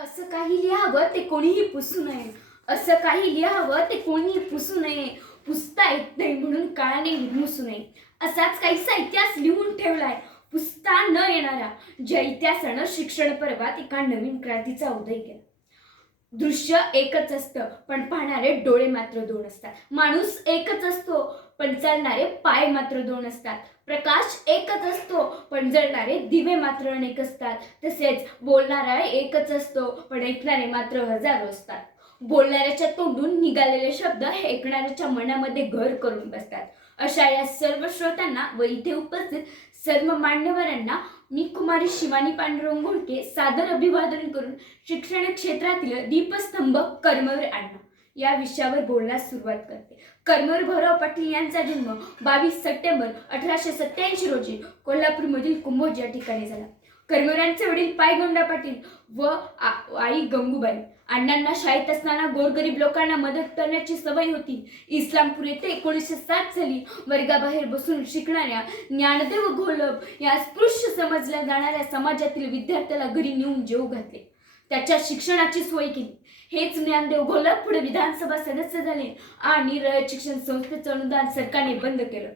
असं काही लिहावं ते कोणीही पुसू नये. असं काही लिहावं ते कोणीही पुसू नये. पुसता येत नाही म्हणून काळाने विरमुसू नये. असाच काहीसा इतिहास लिहून ठेवलाय पुसता न येणारा, ज्या इतिहासानं शिक्षण पर्वात एका नवीन क्रांतीचा उदय केला. दृश्य एकच असतं पण पाहणारे डोळे मात्र दोन असतात. माणूस एकच असतो पण चालणारे पाय मात्र दोन असतात. प्रकाश एकच असतो पण जळणारे दिवे मात्र अनेक असतात. तसेच बोलणारा एकच असतो पण ऐकणारे मात्र हजारो असतात. बोलणाऱ्याच्या तोंडून निघालेले शब्द हे ऐकणाऱ्याच्या मनामध्ये घर करून बसतात. अशा या सर्व श्रोत्यांना व इथे उपस्थित सर्व मान्यवरांना मी कुमारी शिवानी पांडुरंग घोडके सादर अभिवादन करून शिक्षण क्षेत्रातील दीपस्तंभ कर्मवीर अण्णा या विषयावर बोलण्यास सुरुवात करते. कर्मवीर भाऊराव पाटील यांचा जन्म 22 सप्टेंबर 1887 रोजी कोल्हापूरमधील कुंभोज या ठिकाणी झाला. कर्मवीरांचे वडील पायगोंडा पाटील व आई गंगूबाई. अण्णांना शाळेत असताना गोरगरीब लोकांना मदत करण्याची सवय होती. इस्लामपूर येथे 1907 साली वर्गाबाहेर बसून शिकणाऱ्या ज्ञानदेव घोलप या अस्पृश्य समजल्या जाणाऱ्या समाजातील विद्यार्थ्याला घरी नेऊन जेवू घातले. त्याच्या शिक्षणाची सोय केली. हेच ज्ञानदेव घोलप पुढे विधानसभा सदस्य झाले आणि रयत शिक्षण संस्थेचं अनुदान सरकारने बंद केलं.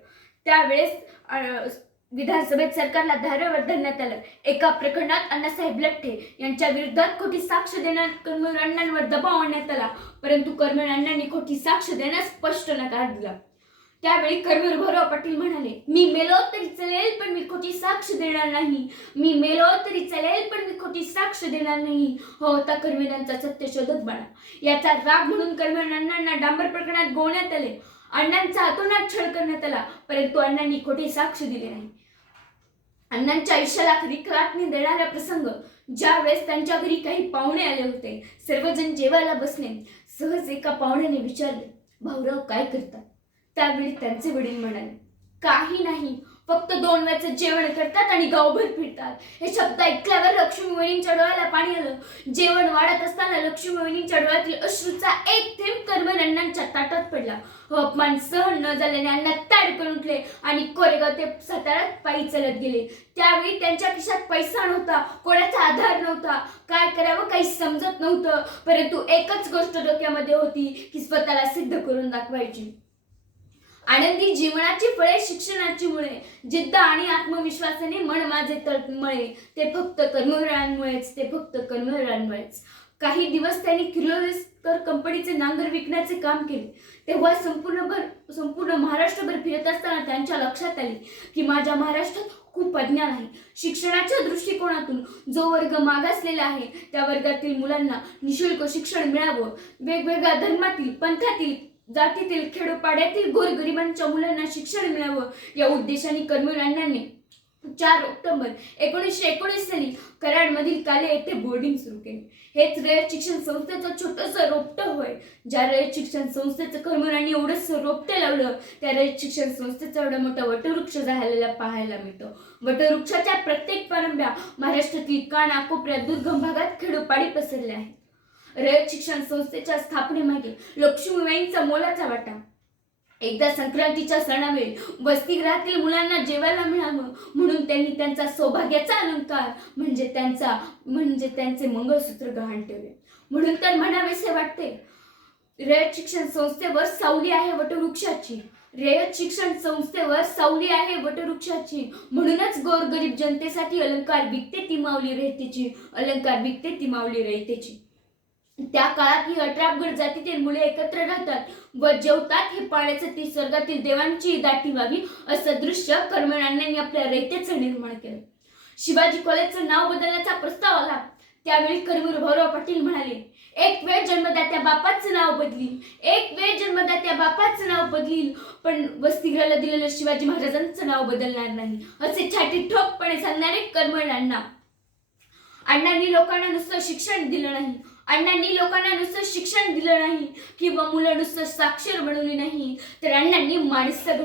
त्यावेळेस विधानसभेत सरकारला धारेवर धरण्यात आलं. एका प्रकरणात अण्णासाहेब लठ्ठे यांच्या विरोधात खोटी साक्ष देण्यात कर्मवीर अण्णांवर दबाव आणण्यात आला, परंतु कर्मवीर अण्णांनी खोटी साक्ष देण्यास स्पष्ट नकार दिला. त्यावेळी कर्मवीर भाऊराव पाटील म्हणाले, मी मेलो तरी चालेल पण मी खोटी साक्ष देणार नाही. मी मेलो तरी चालेल पण मी खोटी साक्ष देणार नाही. हो होता कर्मवीरांचा सत्यशोधक बाळा. याचा राग म्हणून कर्मवीर अण्णांना डांबर प्रकरणात गोवण्यात आले. अण्णांचा अतोनात छळ करण्यात आला, परंतु अण्णांनी खोटी साक्ष दिली नाही. अण्णांच्या आयुष्याला खरी क्रांती देणारा प्रसंग, ज्यावेळेस त्यांच्या घरी काही पाहुणे आले होते. सर्वजण जेवायला बसले. सहज एका पाहुण्याने विचारले, भाऊराव काय करतात? त्यावेळी त्यांचे वडील म्हणाले, काही नाही, फक्त 2 वेळचं जेवण करतात आणि गावभर फिरतात. हे शब्द ऐकल्यावर लक्ष्मीवहिनींच्या डोळ्याला पाणी आलं. जेवण वाढत असताना लक्ष्मीवहिनींच्या डोळ्यातील अश्रूचा एक थेंब कर्मवीर अण्णांच्या ताटात पडला. अपमान सहन न झाल्याने अण्णा ताडकन उठले आणि कोरेगाव ते साताऱ्यात पायी चालत गेले. त्यावेळी त्यांच्या खिशात पैसा नव्हता, कोणाचा आधार नव्हता. काय करावं काही समजत नव्हतं, परंतु एकच गोष्ट डोक्यामध्ये होती की स्वतःला सिद्ध करून दाखवायची. आनंदी जीवनाची फळे शिक्षणाची मुळे. जिद्द आणि आत्मविश्वासाने मन माझे तळमळे. ते फक्त कर्मवीरांमुळेच, ते फक्त कर्मवीरांमुळेच. काही दिवस त्यांनी किर्लोस्कर कंपनीचे नांगर विकण्याचे काम केले. तेव्हा संपूर्ण महाराष्ट्रभर फिरत असताना त्यांच्या लक्षात आले की माझ्या महाराष्ट्रात खूप अज्ञान आहे. शिक्षणाच्या दृष्टिकोनातून जो वर्ग मागासलेला आहे त्या वर्गातील मुलांना निशुल्क शिक्षण मिळावं. वेगवेगळ्या धर्मातील, पंथातील, जातीतील, खेडोपाड्यातील गोरगरिबांच्या मुलांना शिक्षण मिळावं या उद्देशाने कर्मवीर अण्णांनी 4 ऑक्टोबर 1919 साली कराडमधील काले येथे बोर्डिंग सुरू केले. हेच रयत शिक्षण संस्थेचं छोटंसं रोपटं होय. ज्या रयत शिक्षण संस्थेचं कर्मवीरांनी एवढंसं रोपटे लावलं, त्या रयत शिक्षण संस्थेचा एवढा मोठा वटवृक्ष झालेला पाहायला मिळतो. वटवृक्षाच्या प्रत्येक पारंब्या महाराष्ट्रातील कानाकोपऱ्यात दुर्गम भागात खेडोपाडी पसरल्या आहेत. रयत शिक्षण संस्थेच्या स्थापनेमागे लक्ष्मीबाईंचा मोलाचा वाटा. एकदा संक्रांतीच्या सणावेळी वसतिगृहातील मुलांना जेवायला मिळावं म्हणून त्यांनी त्यांचा सौभाग्याचा अलंकार म्हणजे त्यांचे मंगळसूत्र गहाण ठेवले. म्हणून तर म्हणावेसे वाटते, रयत शिक्षण संस्थेवर सावली आहे वटवृक्षाची. रयत शिक्षण संस्थेवर सावली आहे वटवृक्षाची. म्हणूनच गोरगरीब जनतेसाठी अलंकार विकते ती माऊली रयतेची. अलंकार विकते ती माऊली रयतेची. त्या काळात ही 18 अपगड जातीतील मुले एकत्र राहतात व जेवतात. हे पाळण्याचं ती स्वर्गातील देवांची दाटी व्हावी असं दृश्य कर्मवीर अण्णांनी आपल्या रयतेचं निर्माण केलं. शिवाजी कॉलेजचं नाव बदलण्याचा प्रस्ताव आला. त्यावेळी कर्मवीर भाऊराव पाटील म्हणाले, एक वेळ जन्मदात्या बापाचं नाव बदलील, एक वेळ जन्मदात्या बापाचं नाव बदलील, पण वसतिगृहाला दिलेलं शिवाजी महाराजांचं नाव बदलणार नाही असे छाती ठोकपणे सांगणारे कर्मवीर अण्णा. अण्णांनी लोकांना नुसतं शिक्षण दिलं नाही. अण्णांनी लोकांना नुसतं शिक्षण दिलं नाही किंवा मुलं नुसतं साक्षर बनवली नाही, तर अण्णांनी माणसं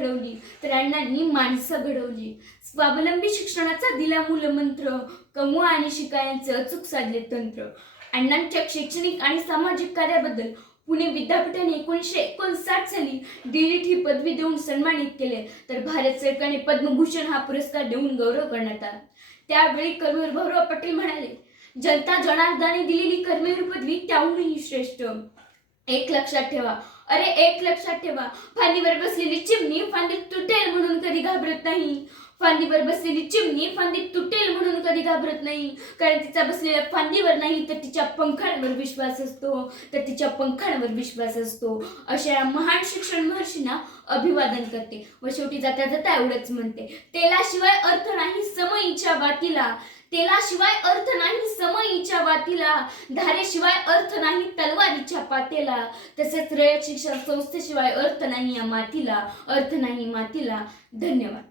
घडवली. स्वावलंबी शिक्षणाचा दिला मूलमंत्र. कमवा आणि शिकायचं अचूक साधले तंत्र. अण्णांच्या शैक्षणिक आणि सामाजिक कार्याबद्दल पुणे विद्यापीठाने 1959 साली डीलिट ही पदवी देऊन सन्मानित केले, तर भारत सरकारने पद्मभूषण हा पुरस्कार देऊन गौरव करण्यात आला. त्यावेळी कर्मवीर भाऊराव पाटील म्हणाले, जनता जनार्दनाने दिलेली कर्मवीर पदवी त्याहूनही श्रेष्ठ. एक लक्षात ठेवा, अरे एक लक्षात ठेवा, फांदीवर बसलेली चिमणी फांदीत तुटेल म्हणून कधी घाबरत नाही. फांदीवर बसलेली चिमणी फांदीत तुटेल म्हणून कधी घाबरत नाही, कारण तिचा बसलेल्या फांदीवर नाही तर तिच्या पंखांवर विश्वास असतो. अशा महान शिक्षण महर्षींना अभिवादन करते व शेवटी जाता जाता एवढंच म्हणते, तेलाशिवाय अर्थ नाही समईच्या वातीला, धारेशिवाय अर्थ नाही तलवारीच्या पातेला. तसेच रयत शिक्षण संस्थेशिवाय अर्थ नाही या मातीला, धन्यवाद.